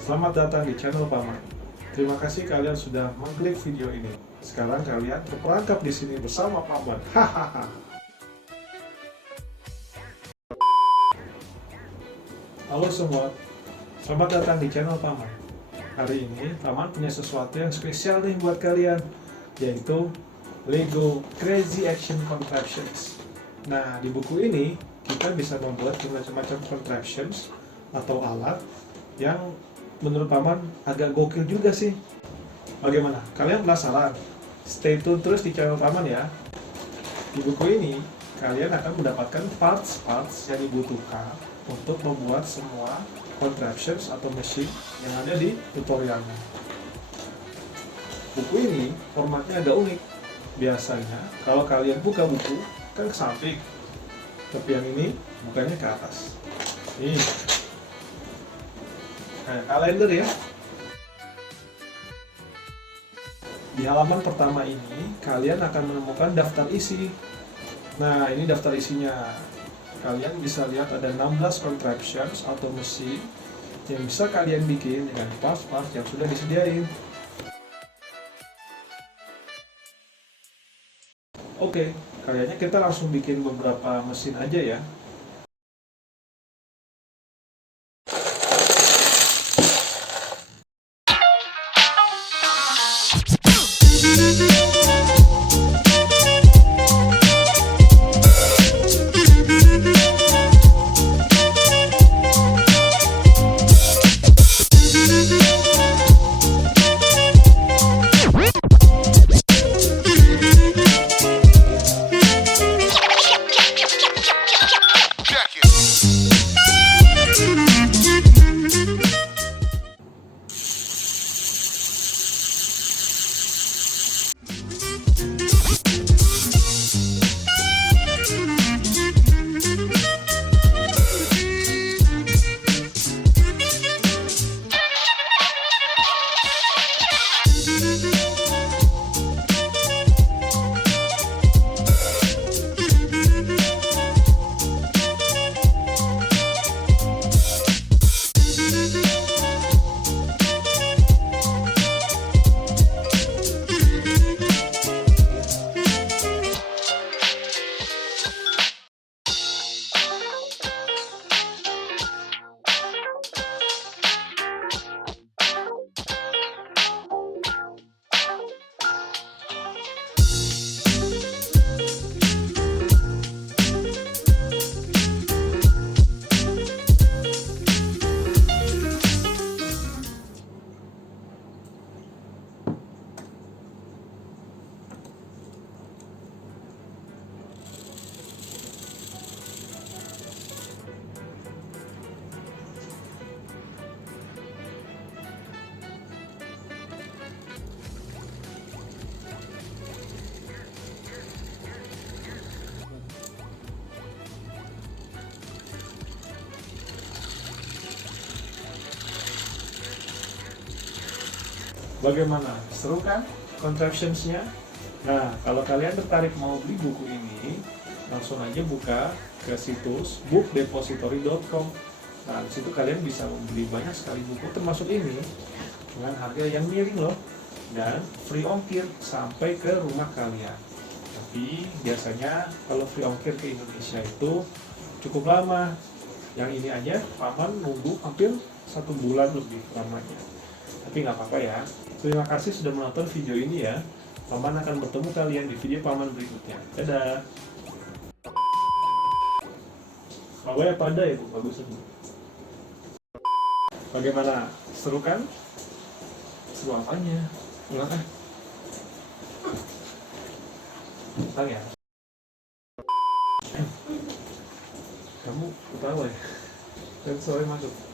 Selamat datang di channel Paman. Terima kasih kalian sudah mengklik video ini. Sekarang kalian terperangkap di sini bersama Paman. Hahaha. Halo semua, selamat datang di channel Paman. Hari ini Paman punya sesuatu yang spesial nih buat kalian, yaitu Lego Crazy Action Contraptions. Nah, di buku ini kita bisa membuat macam-macam contraptions atau alat yang menurut Paman agak gokil juga sih. Bagaimana? Kalian penasaran? Stay tune terus di channel Paman ya. Di buku ini kalian akan mendapatkan parts-parts yang dibutuhkan untuk membuat semua contraptions atau mesin yang ada di tutorialnya. Buku ini formatnya agak unik. Biasanya kalau kalian buka buku kan ke samping, tapi yang ini bukanya ke atas. Nih, kayak kalender ya. Di halaman pertama ini kalian akan menemukan daftar isi. Nah, ini daftar isinya. Kalian bisa lihat ada 16 contraptions atau mesin yang bisa kalian bikin dengan parts-parts yang sudah disediain. Oke, kayaknya kita langsung bikin beberapa mesin aja ya. Bagaimana? Seru kan contraptions-nya? Nah, kalau kalian tertarik mau beli buku ini, langsung aja buka ke situs bookdepository.com. Nah, di situ kalian bisa membeli banyak sekali buku termasuk ini dengan harga yang miring loh, dan free ongkir sampai ke rumah kalian. Tapi biasanya kalau free ongkir ke Indonesia itu cukup lama. Yang ini aja Paman nunggu hampir 1 bulan lebih lamanya. Tapi nggak apa-apa ya. Terima kasih sudah menonton video ini ya. Paman akan bertemu kalian di video Paman berikutnya. Dadah. Pawai apa ada ya Bu? Bagus Bu. Bagaimana? Seru kan? Seru apanya? Ulang ah. Ulang ya. Kamu ketawa ya? Dan sore masuk.